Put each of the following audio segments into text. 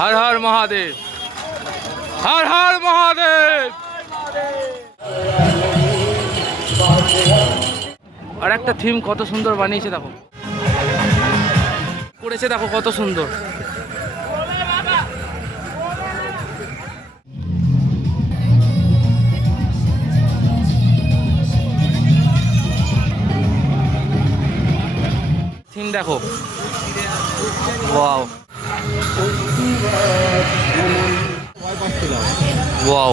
হর হর মহাদেব, হর হর মহাদেব। আর একটা থিম কত সুন্দর বানিয়েছে দেখো, করেছে দেখো কত সুন্দর। থিম দেখো, ওয়াও ওয়াও,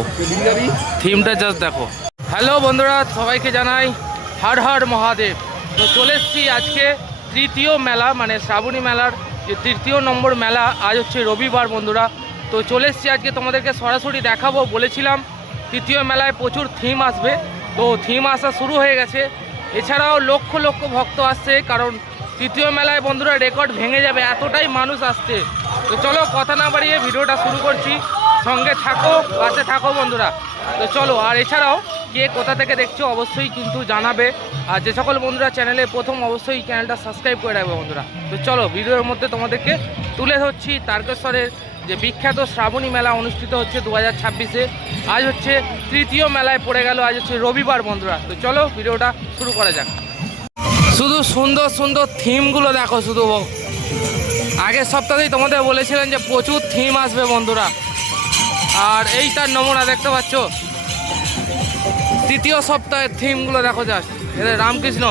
থিমটা জাস্ট দেখো। হ্যালো বন্ধুরা, সবাইকে জানাই হর হর মহাদেব। তো চলে এসেছি আজকে তৃতীয় মেলা, মানে শ্রাবণী মেলার যে তৃতীয় নম্বর মেলা। আজ হচ্ছে রবিবার বন্ধুরা। তো চলে এসেছি আজকে তোমাদেরকে সরাসরি দেখাবো। বলেছিলাম তৃতীয় মেলায় প্রচুর থিম আসবে, তো থিম আসা শুরু হয়ে গেছে। এছাড়াও লক্ষ লক্ষ ভক্ত আসছে, কারণ তৃতীয় মেলায় বন্ধুরা রেকর্ড ভেঙে যাবে, এতটাই মানুষ আসছে। তো চলো কথা না বাড়িয়ে ভিডিওটা শুরু করছি। সঙ্গে থাকো, পাশে থাকো বন্ধুরা। তো চলো, আর এছাড়াও কে কোথা থেকে দেখছো অবশ্যই কিন্তু জানাবে। আর যে সকল বন্ধুরা চ্যানেলে প্রথম, অবশ্যই চ্যানেলটা সাবস্ক্রাইব করে রাখবে বন্ধুরা। তো চলো, ভিডিওর মধ্যে তোমাদেরকে তুলে ধরছি তারকেশ্বরের যে বিখ্যাত শ্রাবণী মেলা অনুষ্ঠিত হচ্ছে 2026-এ। আজ হচ্ছে তৃতীয় মেলায় পড়ে গেল, আজ হচ্ছে রবিবার বন্ধুরা। তো চলো ভিডিওটা শুরু করা যাক। শুধু সুন্দর সুন্দর থিমগুলো দেখো, শুধু আগের সপ্তাহেই তোমাদের বলেছিলেন যে প্রচুর থিম আসবে বন্ধুরা। আর এই তার নমুনা দেখতে পাচ্ছ, তৃতীয় সপ্তাহের থিমগুলো দেখো জাস্ট। এটা রামকৃষ্ণ,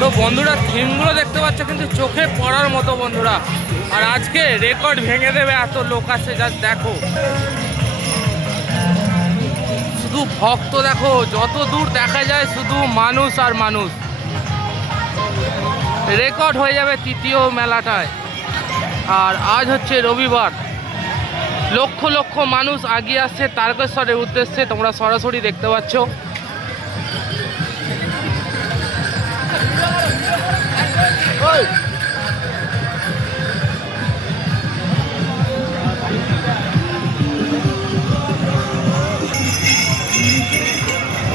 তো বন্ধুরা থিমগুলো দেখতে পাচ্ছ কিন্তু চোখে পড়ার মতো বন্ধুরা। আর আজকে রেকর্ড ভেঙে দেবে, এত লোক আসছে জাস্ট দেখো। শুধু ভক্ত দেখো, যত দূর দেখা যায় শুধু মানুষ আর মানুষ। রেকর্ড হয়ে যাবে তৃতীয় মেলাটায়। আর আজ হচ্ছে রবিবার, লক্ষ লক্ষ মানুষ আগিয়ে আসছে তারকেশ্বরের উদ্দেশ্যে, তোমরা সরাসরি দেখতে পাচ্ছ।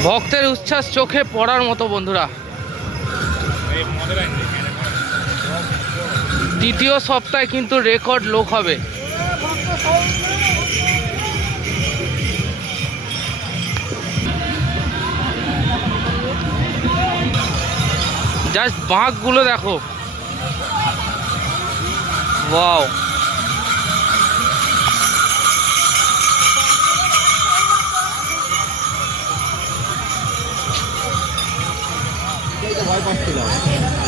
ভক্তের উচ্ছ্বাস চোখে পড়ার মতো বন্ধুরা। তৃতীয় সপ্তাহে কিন্তু রেকর্ড লোক হবে। জাস্ট বাঁকগুলো দেখো, ওয়াও।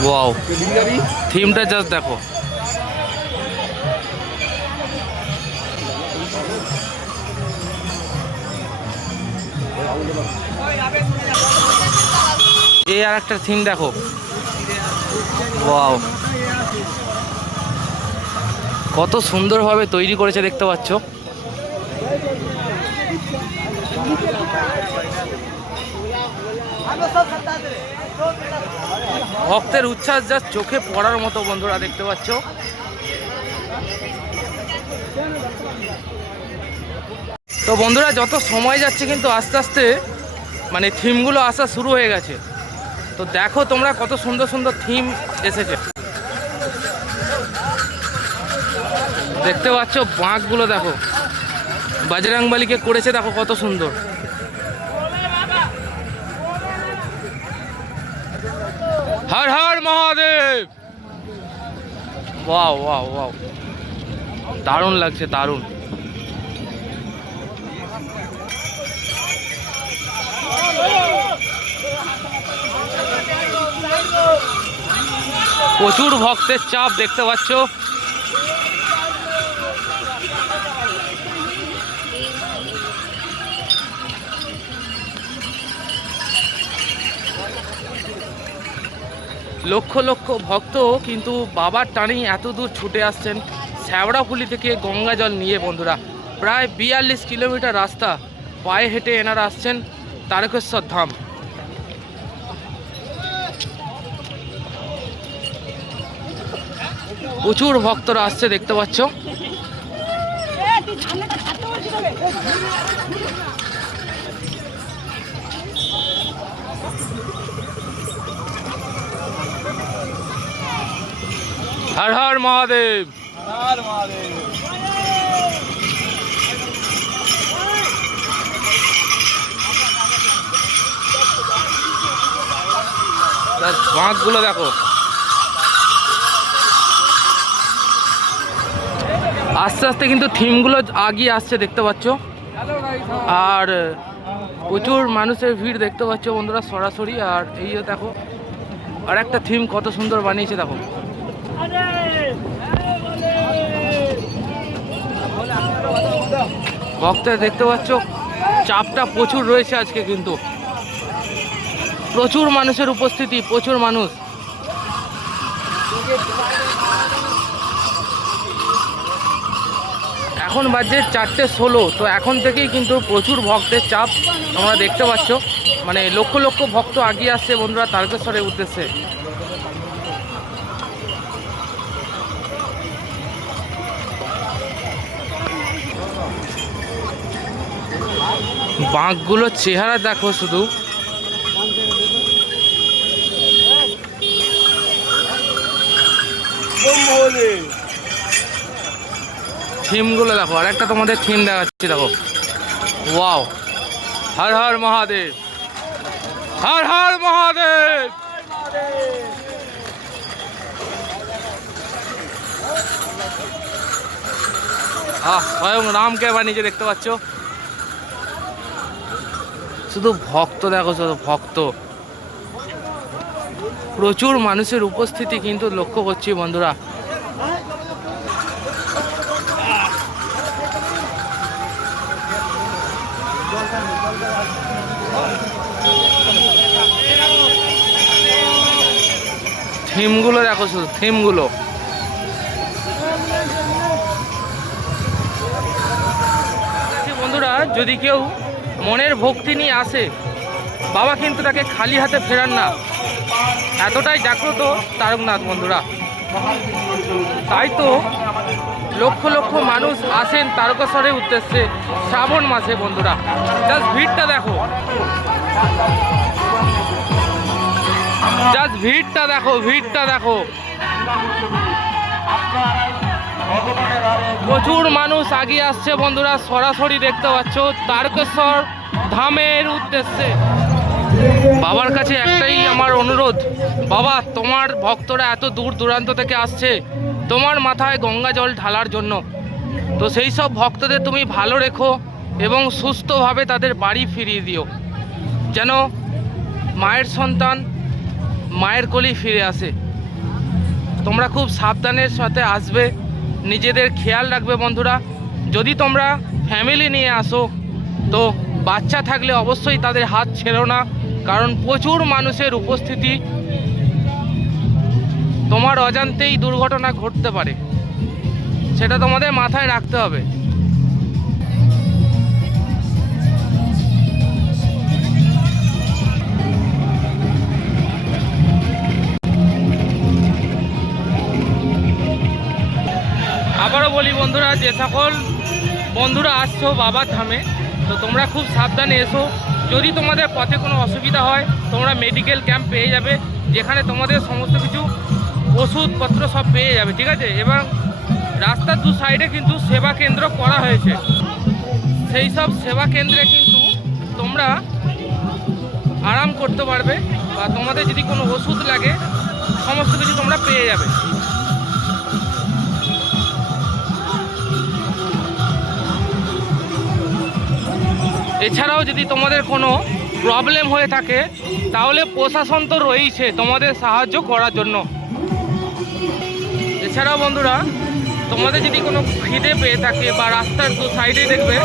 ওয়াও, থিমটা জাস্ট দেখো। এই আর একটা থিম দেখো, ওয়াও, কত সুন্দরভাবে তৈরি করেছে দেখতে পাচ্ছ। ভক্তের উচ্ছ্বাস জাস্ট চোখে পড়ার মতো বন্ধুরা, দেখতে পাচ্ছ। তো বন্ধুরা যত সময় যাচ্ছে কিন্তু আস্তে আস্তে মানে থিমগুলো আসা শুরু হয়ে গেছে। তো দেখো তোমরা কত সুন্দর সুন্দর থিম এসেছে, দেখতে পাচ্ছ। বাঁকগুলো দেখো, বজরংবলীকে করেছে দেখো কত সুন্দর। Har Har Mahadev. Wow wow wow, দারুণ লাগছে, দারুণ। প্রচুর ভক্তের চাপ দেখতে পাচ্ছ। লক্ষ লক্ষ ভক্ত কিন্তু বাবার টানেই এত দূর ছুটে আসছেন শ্যাওড়াফুলি থেকে গঙ্গা জল নিয়ে বন্ধুরা। প্রায় 42 কিলোমিটার রাস্তা পায়ে হেঁটে এনারা আসছেন তারকেশ্বর ধাম। প্রচুর ভক্তরা আসছে দেখতে পাচ্ছ। হর হর মহাদেব। হর মহাদেব। বাঁকগুলো দেখো, আস্তে আস্তে কিন্তু থিমগুলো আগিয়ে আসছে দেখতে পাচ্ছ। আর প্রচুর মানুষের ভিড় দেখতে পাচ্ছ বন্ধুরা সরাসরি। আর এই যে দেখো আর একটা থিম কত সুন্দর বানিয়েছে দেখো। ভক্তরা দেখতে পাচ্ছ চাপটা প্রচুর রয়েছে আজকে, কিন্তু প্রচুর মানুষের উপস্থিতি, প্রচুর মানুষ। এখন বাজে 4:16, তো এখন থেকেই কিন্তু প্রচুর ভক্তের চাপ তোমরা দেখতে পাচ্ছ। মানে লক্ষ লক্ষ ভক্ত আগিয়ে আসছে বন্ধুরা তারকেশ্বরের উদ্দেশ্যে। বাঁকগুলোর চেহারা দেখো শুধু। থিমগুলো দেখো, আর একটা তোমাদের থিম দেখাচ্ছি দেখো। ওয়াও, হর হর মহাদেব, হর হর মহাদেব। স্বয়ং রামকে বানিয়েছে দেখতে পাচ্ছ। শুধু ভক্ত দেখো, শুধু ভক্ত। প্রচুর মানুষের উপস্থিতি কিন্তু লক্ষ্য করছি বন্ধুরা। থিমগুলো দেখো শুধু, থিমগুলো। বন্ধুরা যদি কেউ মনের ভক্তি নিয়ে আসে, বাবা কিন্তু তাকে খালি হাতে ফেরান না। এতটাই জাগ্রত তারকনাথ বন্ধুরা। তাই তো লক্ষ লক্ষ মানুষ আসেন তারকেশ্বরের উদ্দেশ্যে শ্রাবণ মাসে বন্ধুরা। জাস্ট ভিড়টা দেখো, জাস্ট ভিড়টা দেখো, ভিড়টা দেখো। প্রচুর মানুষ আগিয়ে আসছে বন্ধুরা, সরাসরি দেখতে পাচ্ছ তারকেশ্বর ধামের উদ্দেশ্যে। বাবার কাছে একটাই আমার অনুরোধ, বাবা তোমার ভক্তরা এত দূর দূরান্ত থেকে আসছে তোমার মাথায় গঙ্গা জল ঢালার জন্য, তো সেই সব ভক্তদের তুমি ভালো রেখো এবং সুস্থভাবে তাদের বাড়ি ফিরিয়ে দিও, যেন মায়ের সন্তান মায়ের কোলেই ফিরে আসে। তোমরা খুব সাবধানের সাথে আসবে, নিজেদের খেয়াল রাখবে বন্ধুরা। যদি তোমরা ফ্যামিলি নিয়ে আসো তো বাচ্চা থাকলে অবশ্যই তাদের হাত ছেড়ো না, কারণ প্রচুর মানুষের উপস্থিতি, তোমার অজান্তেই দুর্ঘটনা ঘটতে পারে, সেটা তোমাদের মাথায় রাখতে হবে। আবারও বলি বন্ধুরা, যে সকল বন্ধুরা আসছো বাবার ধামে, তো তোমরা খুব সাবধানে এসো। যদি তোমাদের পথে কোনো অসুবিধা হয় তোমরা মেডিকেল ক্যাম্প পেয়ে যাবে, যেখানে তোমাদের সমস্ত কিছু ওষুধপত্র সব পেয়ে যাবে, ঠিক আছে। এবং রাস্তার দু সাইডে কিন্তু সেবা কেন্দ্র করা হয়েছে, সেই সব সেবা কেন্দ্রে কিন্তু তোমরা আরাম করতে পারবে, বা তোমাদের যদি কোনো ওষুধ লাগে সমস্ত কিছু তোমরা পেয়ে যাবে। এছাড়াও যদি তোমাদের কোনো প্রবলেম হয়ে থাকে তাহলে প্রশাসন তো রয়েছে তোমাদের সাহায্য করার জন্য। এছাড়াও বন্ধুরা, তোমাদের যদি কোনো খিদে পেয়ে থাকে বা রাস্তার দু সাইডে দেখবে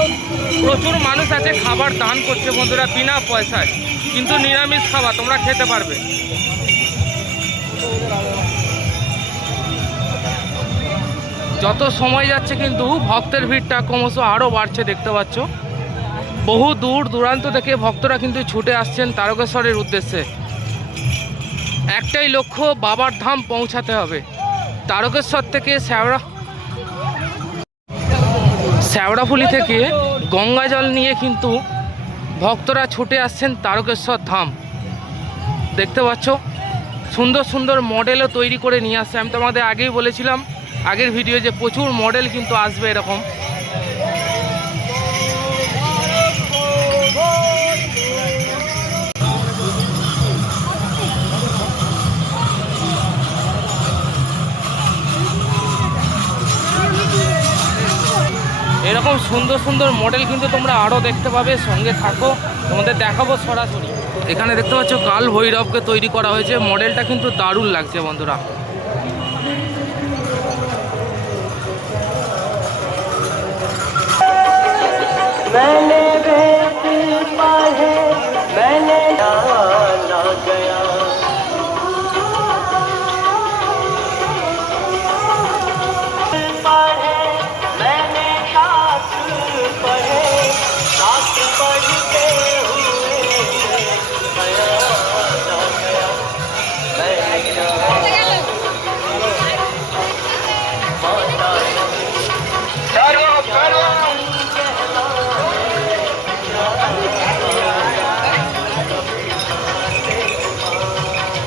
প্রচুর মানুষ আছে খাবার দান করছে বন্ধুরা বিনা পয়সায়, কিন্তু নিরামিষ খাবার তোমরা খেতে পারবে। যত সময় যাচ্ছে কিন্তু ভক্তের ভিড়টা ক্রমশ আরও বাড়ছে দেখতে পাচ্ছ। বহু দূর দূরান্ত থেকে ভক্তরা কিন্তু ছুটে আসছেন তারকেশ্বরের উদ্দেশ্যে। একটাই লক্ষ্য, বাবার ধাম পৌঁছাতে হবে। তারকেশ্বর থেকে শ্যাওড়াফুলি থেকে গঙ্গা জল নিয়ে কিন্তু ভক্তরা ছুটে আসছেন তারকেশ্বর ধাম। দেখতে পাচ্ছ সুন্দর সুন্দর মডেলও তৈরি করে নিয়ে আসছে। আমি তোমাদের আগেই বলেছিলাম আগের ভিডিও যে প্রচুর মডেল কিন্তু আসবে এরকম। এরকম সুন্দর সুন্দর মডেল কিন্তু তোমরা আরও দেখতে পাবে, সঙ্গে থাকো, তোমাদের দেখাবো সরাসরি। এখানে দেখতে পাচ্ছ কাল ভৈরবকে তৈরি করা হয়েছে, মডেলটা কিন্তু দারুণ লাগছে বন্ধুরা।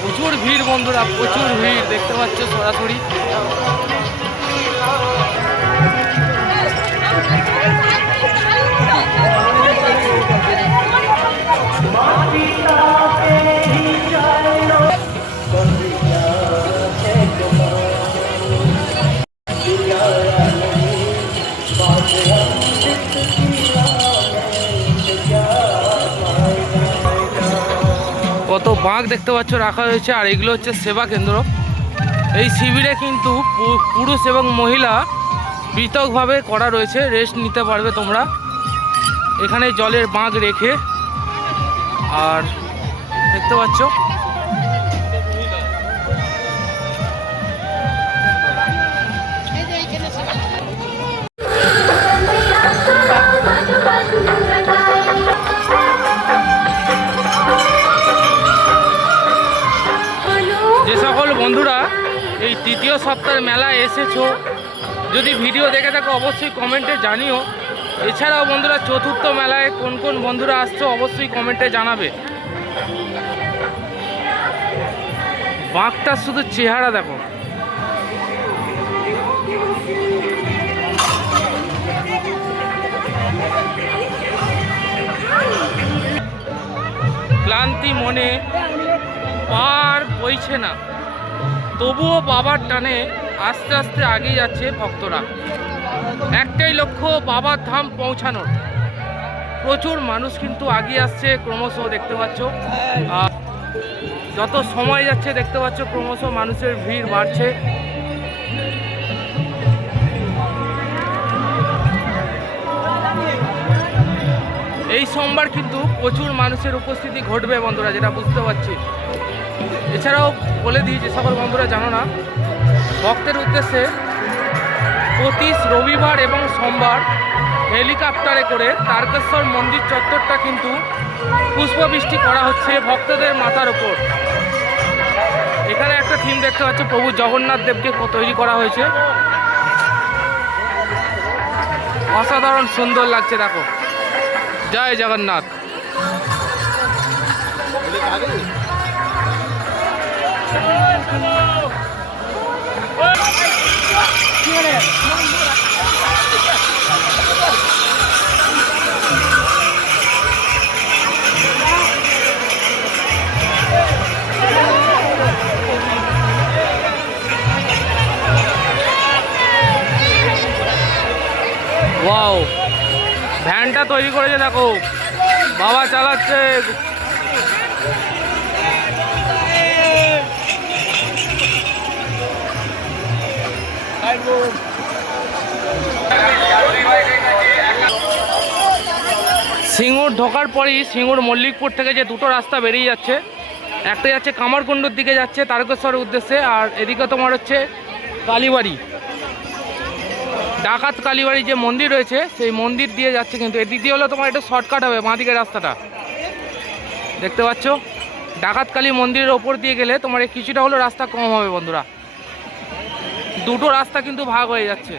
প্রচুর ভিড় বন্ধুরা, প্রচুর ভিড় দেখতে পাচ্ছ সরাসরি। কত বাঁক দেখতে পাচ্ছ রাখা হয়েছে, আর এগুলো হচ্ছে সেবা কেন্দ্র। এই শিবিরে কিন্তু পুরুষ এবং মহিলা পৃথকভাবে করা রয়েছে, রেস্ট নিতে পারবে তোমরা এখানে জলের বাঁক রেখে। আর দেখতে পাচ্ছ যে সকল বন্ধুরা এই তৃতীয় সপ্তাহের মেলায় এসেছো, যদি ভিডিও দেখে থাকো অবশ্যই কমেন্টে জানিও। এছাড়াও বন্ধুরা চতুর্থ মেলায় কোন কোন বন্ধুরা আসছো অবশ্যই কমেন্টে জানাবে। বাঘটার শুধু চেহারা দেখো, ক্লান্তি মনে পার বইছে না, তবুও বাবার টানে আস্তে আস্তে এগিয়ে যাচ্ছে ভক্তরা। একটাই লক্ষ্য, বাবার ধাম পৌঁছানোর। প্রচুর মানুষ কিন্তু এগিয়ে আসছে ক্রমশ দেখতে পাচ্ছ। যত সময় যাচ্ছে দেখতে পাচ্ছ ক্রমশ মানুষের ভিড় বাড়ছে। এই সোমবার কিন্তু প্রচুর মানুষের উপস্থিতি ঘটবে বন্ধুরা, যেটা বুঝতে পারছি। এছাড়াও বলে দিই, যে সকল বন্ধুরা জানো না, ভক্তের উদ্দেশ্যে প্রতি রবিবার এবং সোমবার হেলিকপ্টারে করে তারকেশ্বর মন্দির চত্বরটা কিন্তু পুষ্পবৃষ্টি করা হচ্ছে ভক্তদের মাথার ওপর। এখানে একটা থিম দেখতে পাচ্ছ, প্রভু জগন্নাথ দেবকে তৈরি করা হয়েছে, অসাধারণ সুন্দর লাগছে দেখো। জয় জগন্নাথ। ভ্যানটা তৈরি করেছে দেখো, বাবা চালাচ্ছে। সিঙ্গুর ঢোকার পরই সিঙ্গুর মল্লিকপুর থেকে যে দুটো রাস্তা বেরিয়ে যাচ্ছে, একটা যাচ্ছে কামারকুণ্ডুর দিকে যাচ্ছে তারকেশ্বরের উদ্দেশ্যে, আর এদিকে তোমার হচ্ছে কালীবাড়ি, ডাকাত কালীবাড়ি যে মন্দির রয়েছে সেই মন্দির দিয়ে যাচ্ছে। কিন্তু এদিক দিয়ে হলো তোমার একটু শর্টকাট হবে, বাঁদিকের রাস্তাটা দেখতে পাচ্ছ। ডাকাত কালী মন্দিরের ওপর দিয়ে গেলে তোমার কিছুটা হলো রাস্তা কম হবে বন্ধুরা। দুটো রাস্তা কিন্তু ভাগ হয়ে যাচ্ছে।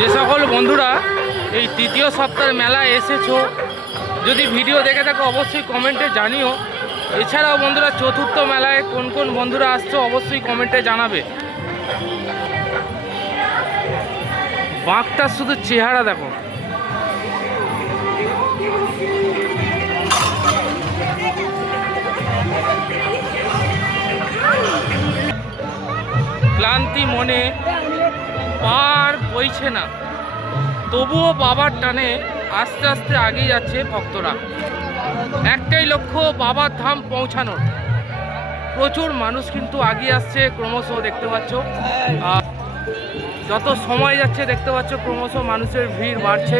যে সকল বন্ধুরা এই তৃতীয় সপ্তাহের মেলায় এসেছো, যদি ভিডিও দেখে থাকো অবশ্যই কমেন্টে জানিও। এছাড়াও বন্ধুরা চতুর্থ মেলায় কোন কোন বন্ধুরা আসছো অবশ্যই কমেন্টে জানাবে। বাঘটার শুধু চেহারা দেখো, ক্লান্তি মনে পার বইছে না, তবুও বাবার টানে আস্তে আস্তে এগিয়ে যাচ্ছে ভক্তরা। একটাই লক্ষ্য বাবার ধাম পৌঁছানোর। প্রচুর মানুষ কিন্তু এগিয়ে আসছে ক্রমশ, দেখতে পাচ্ছ। আর যত সময় যাচ্ছে দেখতে পাচ্ছ ক্রমশ মানুষের ভিড় বাড়ছে।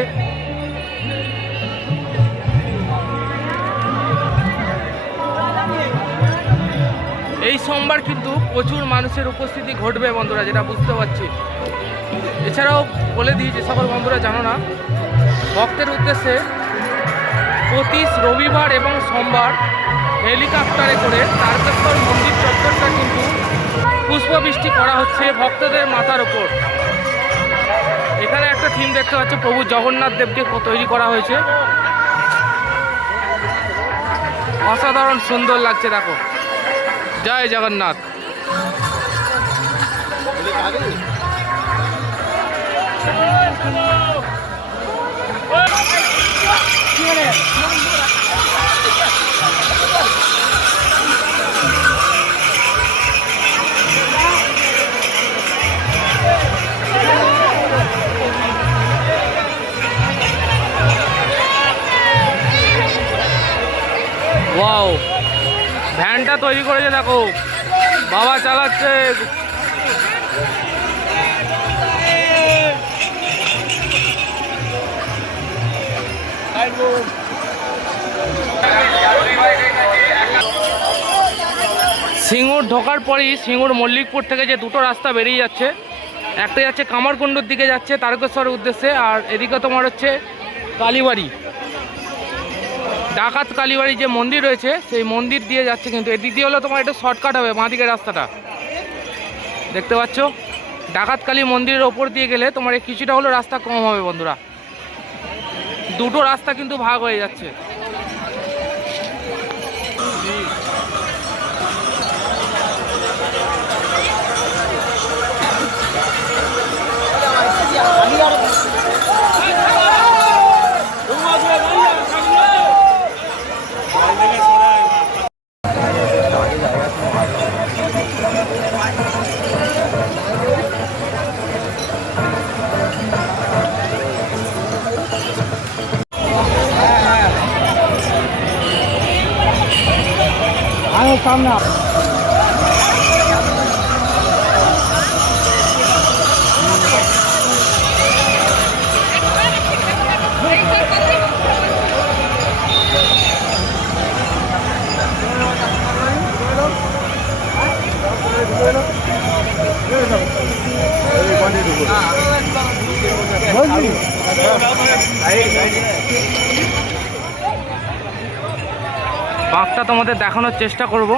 এই সোমবার কিন্তু প্রচুর মানুষের উপস্থিতি ঘটবে বন্ধুরা, যেটা বুঝতে পারছি। এছাড়াও বলে দিই, যে সকল বন্ধুরা জানো না, ভক্তের উদ্দেশ্যে প্রতি রবিবার এবং সোমবার হেলিকপ্টারে করে তারকেশ্বর মন্দির চত্বরটা কিন্তু পুষ্পবৃষ্টি করা হচ্ছে ভক্তদের মাথার ওপর। এখানে একটা থিম দেখতে পাচ্ছ, প্রভু জগন্নাথ দেবকে তৈরি করা হয়েছে, অসাধারণ সুন্দর লাগছে দেখো। জয় জগন্নাথ। ওয়াও, ভ্যানটা তৈরি করেছে দেখো, বাবা চালাচ্ছে। সিঙ্গুর ঢোকার পরই সিঙ্গুর মল্লিকপুর থেকে যে দুটো রাস্তা বেরিয়ে যাচ্ছে, একটা যাচ্ছে কামারকুণ্ডুর দিকে যাচ্ছে তারকেশ্বরের উদ্দেশ্যে, আর এদিকে তোমার হচ্ছে কালীবাড়ি, ডাকাত কালীবাড়ি যে মন্দির রয়েছে সেই মন্দির দিয়ে যাচ্ছে। কিন্তু এদিক দিয়ে হলো তোমার একটু শর্টকাট হবে, বাঁদিকের রাস্তাটা দেখতে পাচ্ছ। ডাকাত কালী মন্দিরের ওপর দিয়ে গেলে তোমার কিছুটা হলো রাস্তা কম হবে বন্ধুরা। দুটো রাস্তা কিন্তু ভাগ হয়ে যাচ্ছে। সামনে বাঁকটা তোমাদের দেখানোর চেষ্টা করব।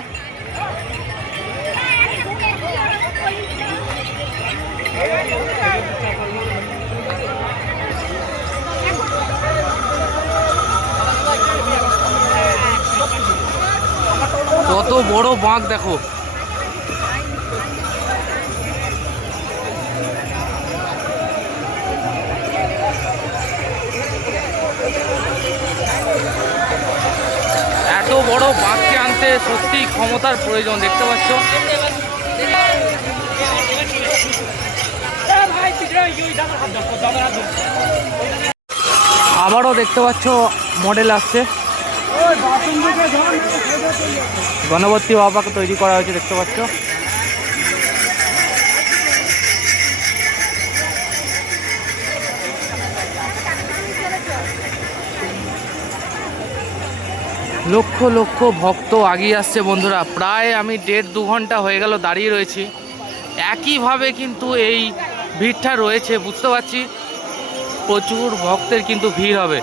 কত বড় বাঁক দেখো। এত বড় বাঁককে আনতে সত্যি ক্ষমতার প্রয়োজন, দেখতে পাচ্ছ। আবারও দেখতে পাচ্ছ মডেল আসছে, গণপতি বাবাকে তৈরি করা হয়েছে, দেখতে পাচ্ছ। লক্ষ লক্ষ ভক্ত আগিয়ে আসছে বন্ধুরা। প্রায় আমি 1.5-2 ঘন্টা হয়ে গেল দাঁড়িয়ে রয়েছি। একইভাবে কিন্তু এই ভিড়টা রয়েছে, বুঝতে পারছি প্রচুর ভক্তের কিন্তু ভিড় হবে।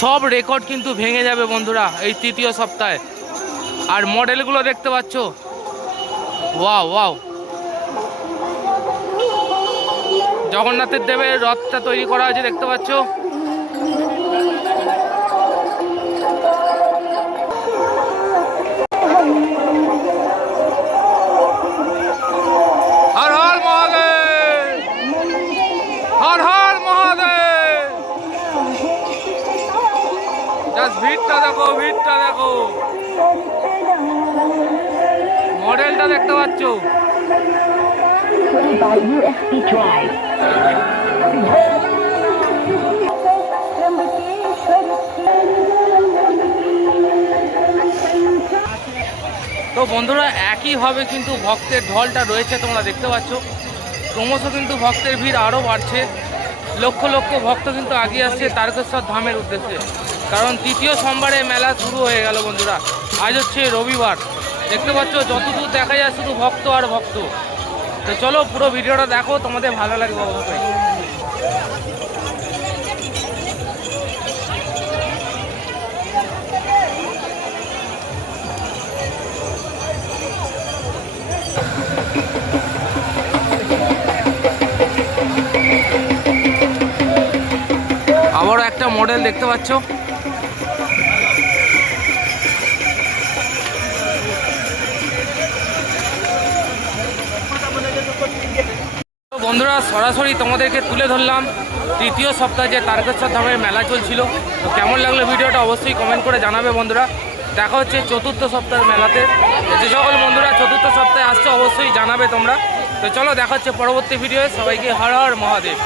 সব রেকর্ড কিন্তু ভেঙে যাবে বন্ধুরা এই তৃতীয় সপ্তাহে। আর মডেলগুলো দেখতে পাচ্ছ, ওয়াও ওয়াও। জগন্নাথের দেবের রথটা তৈরি করা হয়েছে, দেখতে পাচ্ছ। হর হর মহাদেব, হর হর মহাদেব। জাস্ট ভিড়টা দেখো, ভিড়টা দেখো, মডেলটা দেখতে পাচ্ছ। তো বন্ধুরা একইভাবে কিন্তু ভক্তের ঢলটা রয়েছে, তোমরা দেখতে পাচ্ছ। ক্রমশ কিন্তু ভক্তের ভিড় আরও বাড়ছে। লক্ষ লক্ষ ভক্ত কিন্তু এগিয়ে আসছে তারকেশ্বর ধামের উদ্দেশ্যে, কারণ তৃতীয় সোমবারে মেলা শুরু হয়ে গেল বন্ধুরা। আজ হচ্ছে রবিবার, দেখতে পাচ্ছ যতদূর দেখা যায় শুধু ভক্ত আর ভক্ত। তো চলো পুরো ভিডিওটা দেখো, তোমাদের ভালো লাগবে অবশ্যই। আবারও একটা মডেল দেখতে পাচ্ছ। বন্ধুরা সরাসরি তোমাদেরকে তুলে ধরলাম তৃতীয় সপ্তাহে যে তারকেশ্বর ধামের মেলা চলছিল। তো কেমন লাগলো ভিডিওটা অবশ্যই কমেন্ট করে জানাবে বন্ধুরা। দেখা হচ্ছে চতুর্থ সপ্তাহের মেলাতে। যে সকল বন্ধুরা চতুর্থ সপ্তাহে আসছে অবশ্যই জানাবে তোমরা। তো চলো দেখা হচ্ছে পরবর্তী ভিডিওয়ে। সবাইকে হর হর মহাদেব।